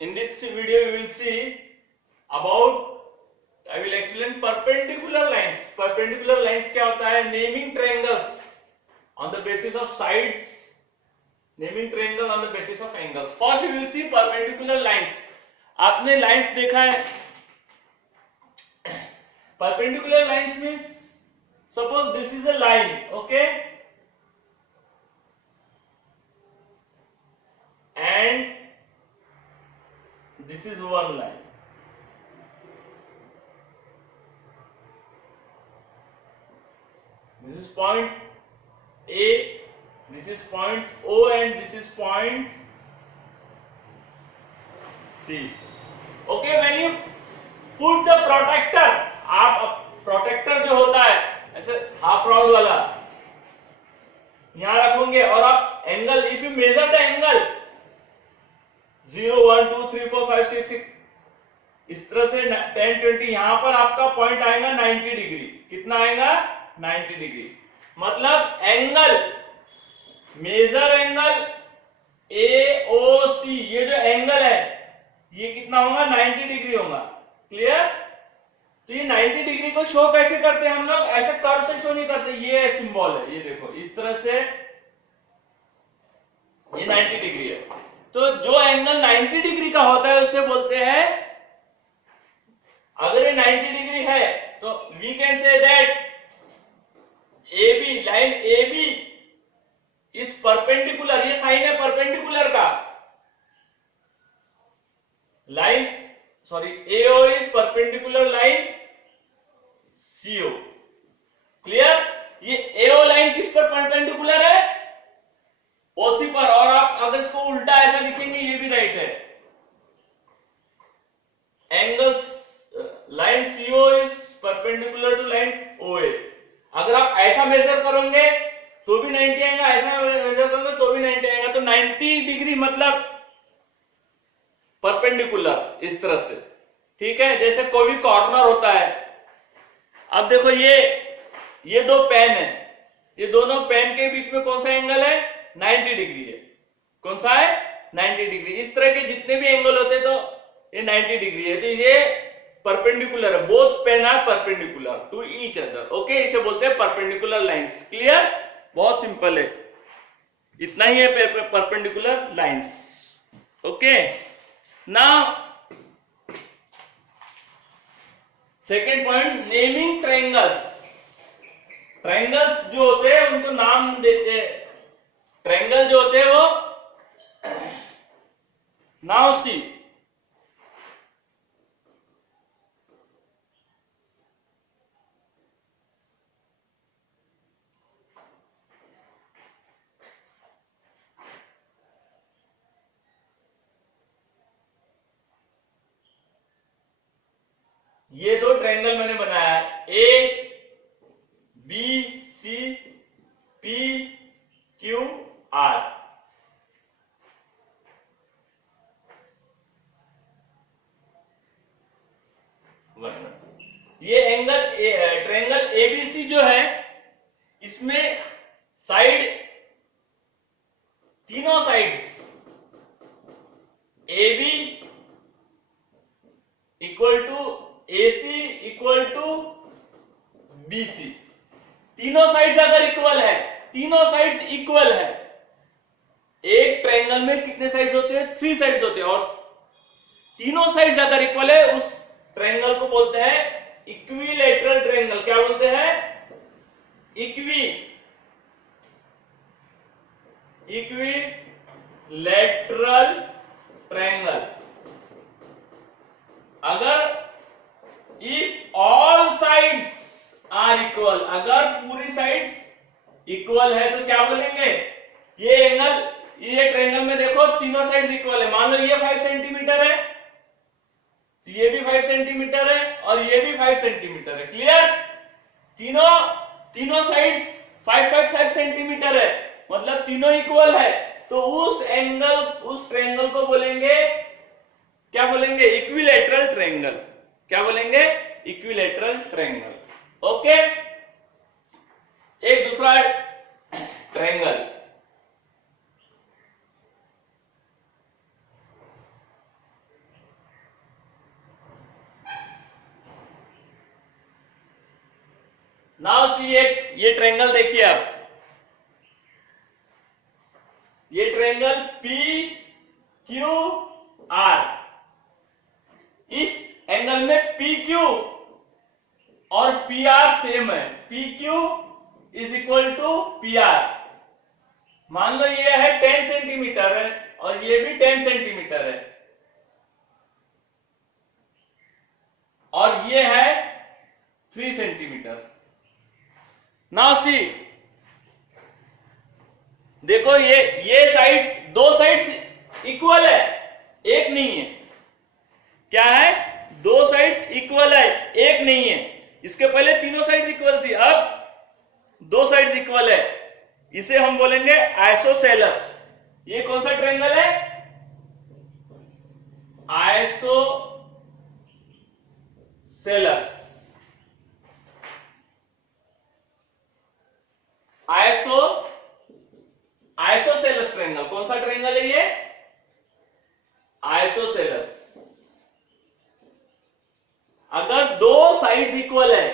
In this video you will see about, I will explain perpendicular lines. Perpendicular lines क्या होता है? Naming triangles on the basis of sides, naming triangle on the basis of angles. First we will see perpendicular lines. आपने lines देखा है? Perpendicular lines means suppose this is a line, okay, and this is one line. This is point A, this is point O, and this is point C. Okay, when you put the protractor, आप protector जो होता है ऐसे half round वाला यहां रखोगे और आप angle, if you measure the angle 0 1 2 3 4 5 6 6 इस तरह से 10 20, यहां पर आपका पॉइंट आएगा 90 डिग्री. कितना आएगा? 90 डिग्री. मतलब एंगल, मेजर एंगल AOC, ये जो एंगल है ये कितना होगा? 90 डिग्री होगा. क्लियर? तो ये 90 डिग्री को शो कैसे करते हैं हम लोग? ऐसे कर्व से शो नहीं करते. ये सिंबल है, ये देखो इस तरह से ये 90 डिग्री है. तो जो एंगल 90 डिग्री का होता है उसे बोलते हैं, अगर ये 90 डिग्री है तो we can say that AB, line AB is perpendicular. ये साइन है परपेंडिकुलर का. Line sorry AO is perpendicular line CO. Clear? ये AO लाइन किस पर परपेंडिकुलर है? OC पर. और आप अगर इसको उल्टा ऐसा लिखेंगे ये भी राइट है. Angles line CO is perpendicular to line OA. अगर आप ऐसा मेजर करोगे तो भी 90 आएगा, ऐसा मेजर करोगे तो भी 90 आएगा. तो 90 डिग्री मतलब परपेंडिकुलर इस तरह से. ठीक है? जैसे कोई भी कॉर्नर होता है. अब देखो ये दो पेन है, ये दोनों पेन के बीच में कौन सा एंगल है? 90 डिग्री है. कौन सा है? 90 डिग्री. इस तरह के जितने भी एंगल होते हैं तो ये 90 डिग्री है. तो ये परपेंडिकुलर है. Both pen are perpendicular to each other. Okay, इसे बोलते हैं परपेंडिकुलर लाइंस. क्लियर? बहुत सिंपल है, इतना ही है perpendicular lines. Okay, now second point, naming triangles. Triangles जो होते हैं उनको नाम देते हैं. ट्रायंगल जो होते हैं वो, नाउ सी, ये दो ट्रायंगल मैंने बनाया है, ABCPQR. ये एंगल ट्रायंगल ABC जो है इसमें साइड, तीनों sides AB equal to AC equal to BC. तीनों साइड्स अगर इक्वल है, तीनों साइड्स इक्वल है. एक ट्रायंगल में कितने साइड्स होते हैं? 3 साइड्स होते हैं. और तीनों साइड्स अगर इक्वल है उस ट्रायंगल को बोलते हैं इक्विलैटरल ट्रायंगल. क्या बोलते हैं? Equilateral triangle. अगर if all sides are equal, अगर पूरी साइड्स इक्वल है तो क्या बोलेंगे? ये एंगल, ये ट्रायंगल में देखो तीनों साइड्स इक्वल है. मान लो ये 5 सेंटीमीटर है, ये भी 5 सेंटीमीटर है और ये भी 5 सेंटीमीटर है. क्लियर? तीनों साइड्स 5 सेंटीमीटर है, मतलब तीनों इक्वल है. तो उस एंगल, उस ट्रायंगल को बोलेंगे, क्या बोलेंगे? Equilateral triangle. क्या बोलेंगे? Equilateral triangle. ओके, एक दूसरा ट्रायंगल, सी ये ट्रायंगल देखिए आप, ये ट्रायंगल पी क्यू आर, इस एंगल में पी क्यू और पी आर सेम है, P Q is equal to P R. मान लो ये है 10 सेंटीमीटर है और ये भी 10 सेंटीमीटर है और ये है 3 सेंटीमीटर। नाउ सी, देखो ये साइड्स, दो साइड्स इक्वल है, एक नहीं है। क्या है? दो साइड्स इक्वल है, एक नहीं है। इसके पहले तीनों साइड्स इक्वल थी, अब दो साइड्स इक्वल है। इसे हम बोलेंगे आइसोसेलस। ये कौन सा ट्रायंगल है? आइसोसेलस। Isosceles triangle. कौन सा ट्रायंगल है ये? आइसोसेलस। अगर दो साइड्स इक्वल है,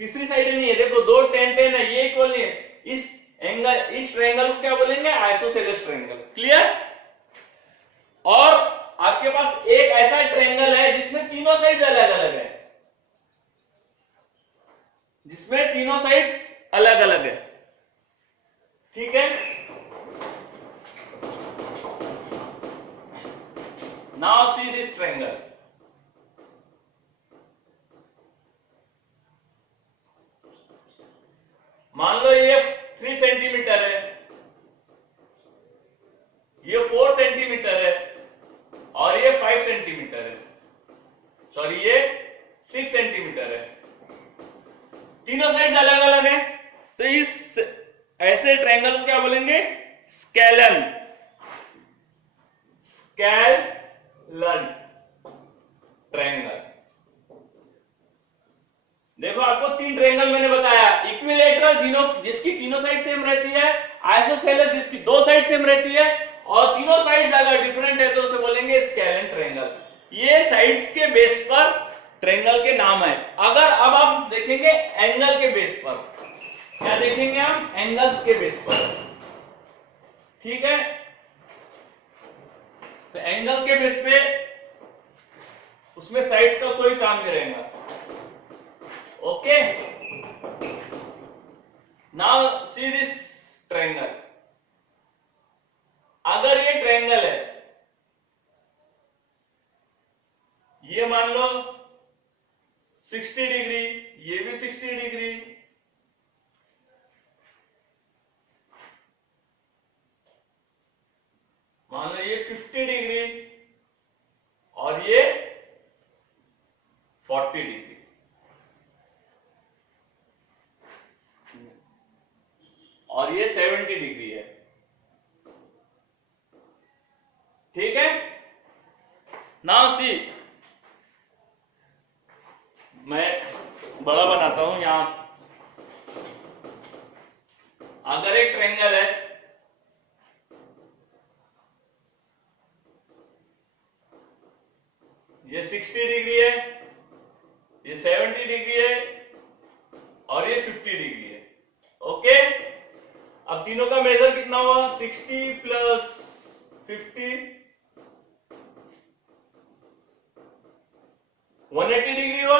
तीसरी साइड नहीं है, देखो दो 10 10 है, ये इक्वल नहीं है, इस एंगल, इस ट्रायंगल को क्या बोलेंगे? Isosceles triangle. क्लियर? और आपके पास एक ऐसा ट्रायंगल है जिसमें तीनों साइड्स अलग अलग है, जिसमें तीनों साइड्स अलग अलग है। ठीक है? Now see this triangle. मान लो ये 3 सेंटीमीटर है, ये 4 सेंटीमीटर है और ये 5 सेंटीमीटर है, सॉरी ये 6 सेंटीमीटर है। तीनों साइड्स अलग अलग है, तो इस ऐसे ट्रायंगल को क्या बोलेंगे? स्केलन। Scalene triangle. देखो आपको 3 ट्रायंगल मैंने बताया, इक्विलैटरल जिसकी तीनों साइड सेम रहती है, आइसोसेलस जिसकी दो साइड सेम रहती है, और तीनों साइड्स अगर डिफरेंट है तो उसे बोलेंगे स्केलन ट्रायंगल। ये साइड्स के बेस पर ट्रायंगल के नाम है। अगर अब आप देखेंगे एंगल के बेस पर, क्या देखेंगे हम? एंगल्स के बेस पर। ठीक है? तो एंगल के बेस पे उसमें साइड्स का कोई काम नहीं रहेगा। Okay, now see this triangle. अगर ये ट्रायंगल है, ये मान लो 60 डिग्री, ये भी 60 डिग्री, मान लो ये 50 डिग्री और ये 40 डिग्री, और ये 70 डिग्री है। ठीक है? नाउ सी, मैं बड़ा बनाता हूं यहां। अगर एक ट्रायंगल है, ये 60 डिग्री है, ये 70 डिग्री है और ये 50 डिग्री है। ओके, अब तीनों का मेजर कितना हुआ? 60 प्लस 50, 180 डिग्री हुआ।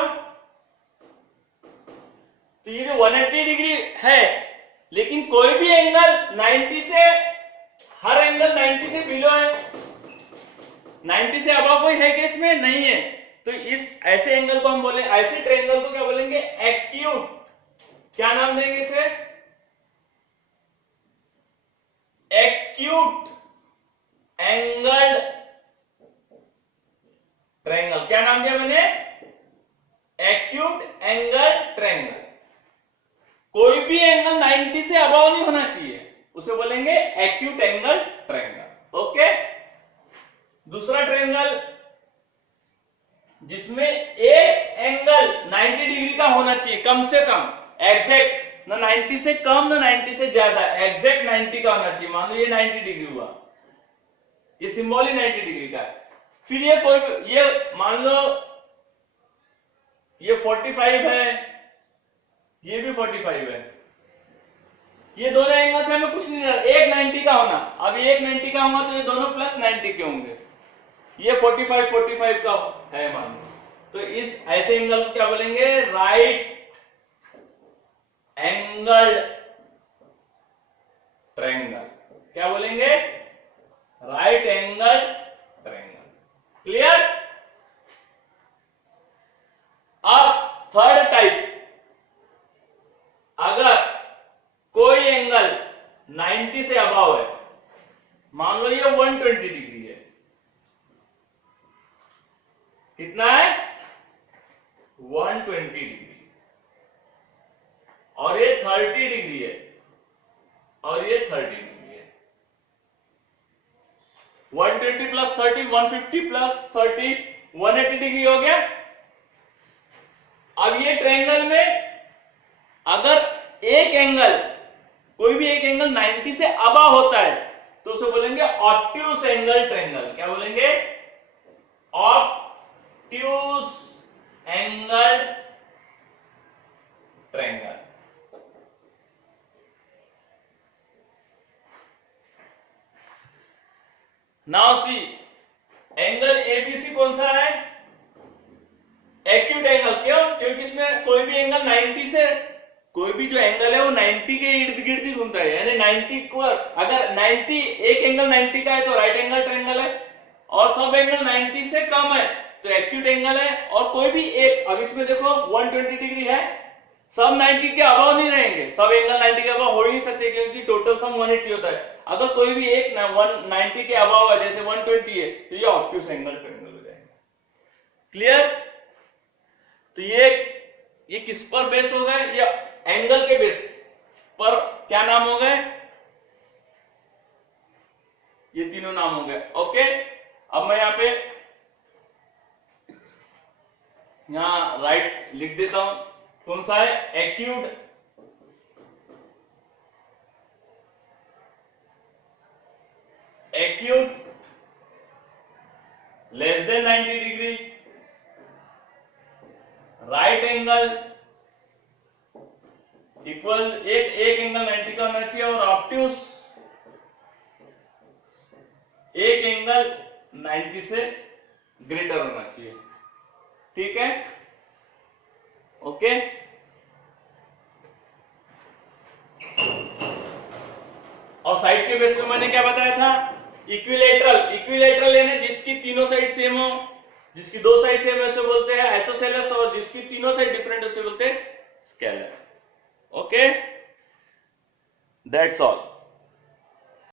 तो ये जो 180 डिग्री है, लेकिन कोई भी एंगल 90 से, हर एंगल 90 से बिलो है, 90 से अबव कोई है कि इसमें नहीं है। तो इस ऐसे एंगल को हम बोले, ऐसे ट्रायंगल को क्या बोलेंगे? एक्यूट। क्या नाम देंगे इसे? Acute angle triangle. क्या नाम दिया मैंने? Acute angle triangle. कोई भी एंगल 90 से अबव नहीं होना चाहिए, उसे बोलेंगे एक्यूट एंगल ट्रायंगल। ओके, दूसरा ट्रायंगल जिसमें एक एंगल 90 डिग्री का होना चाहिए, कम से कम, एग्जैक्ट, ना 90 से कम ना 90 से ज्यादा, एग्जैक्ट 90 का होना चाहिए। मान लो ये 90 डिग्री हुआ, ये सिंबल ही 90 डिग्री का है। फिर ये कोई, ये मान लो ये 45 है, ये भी 45 है। ये दोनों एंगल से हमें कुछ नहीं रहा, एक 90 का होना। अब एक 90 का होगा तो ये दोनों प्लस 90 के होंगे। ये 45 का है मान लो, तो इस ऐसे एंगल को क्या बोलेंगे? Right angle triangle. क्या बोलेंगे? Right angle triangle. क्लियर? अब थर्ड टाइप, अगर कोई एंगल 90 से अबाव है, मान लो ये 120 डिग्री है, कितना है? 120 डिग्री, और ये 30 डिग्री है, और ये 30 डिग्री है। 120 प्लस 30 150 प्लस 30 180 डिग्री हो गया। अब ये ट्रायंगल में अगर एक एंगल, कोई भी एक एंगल 90 से अबव होता है तो उसे बोलेंगे ऑब्ट्यूज एंगल ट्रायंगल। क्या बोलेंगे? Obtuse angle triangle. Now see, angle ABC कौन सा है? Acute angle. क्यों? क्योंकि इसमें कोई भी एंगल 90 से, कोई भी जो एंगल है वो 90 के इर्द गिर्द ही घूमता है, यानी 90 को, अगर 90 एक एंगल 90 का है तो राइट एंगल ट्रायंगल है, और सब एंगल 90 से कम है तो एक्यूट एंगल है। और कोई भी एक, अब इसमें देखो 120 डिग्री है, सब 90 के अबव नहीं रहेंगे, सब एंगल 90 के अबव हो ही नहीं सकते क्योंकि टोटल सम 180 होता है। अगर कोई भी एक 190 के अबव है, जैसे 120 है, तो ये ऑब्ट्यूज एंगल ट्रायंगल हो जाएगा। क्लियर? तो ये किस पर बेस हो गए? ये एंगल के बेस पर क्या नाम हो गए? ये तीनों नाम हो गए। ओके, अब मैं यहां राइट लिख देता हूं। कौन सा है? Acute less than 90 degree, right angle equal, एक एंगल 90 का होना चाहिए, और ऑब्ट्यूज एक एंगल 90 से ग्रेटर होना चाहिए। ठीक है? ओके, और साइड के बेस पे मैंने क्या बताया था? इक्विलेटरल यानी जिसकी तीनों साइड सेम हो, जिसकी दो साइड सेम है उसे बोलते हैं आइसोसेलेस, और जिसकी तीनों साइड डिफरेंट है उसे बोलते हैं स्केलर। Okay, that's all.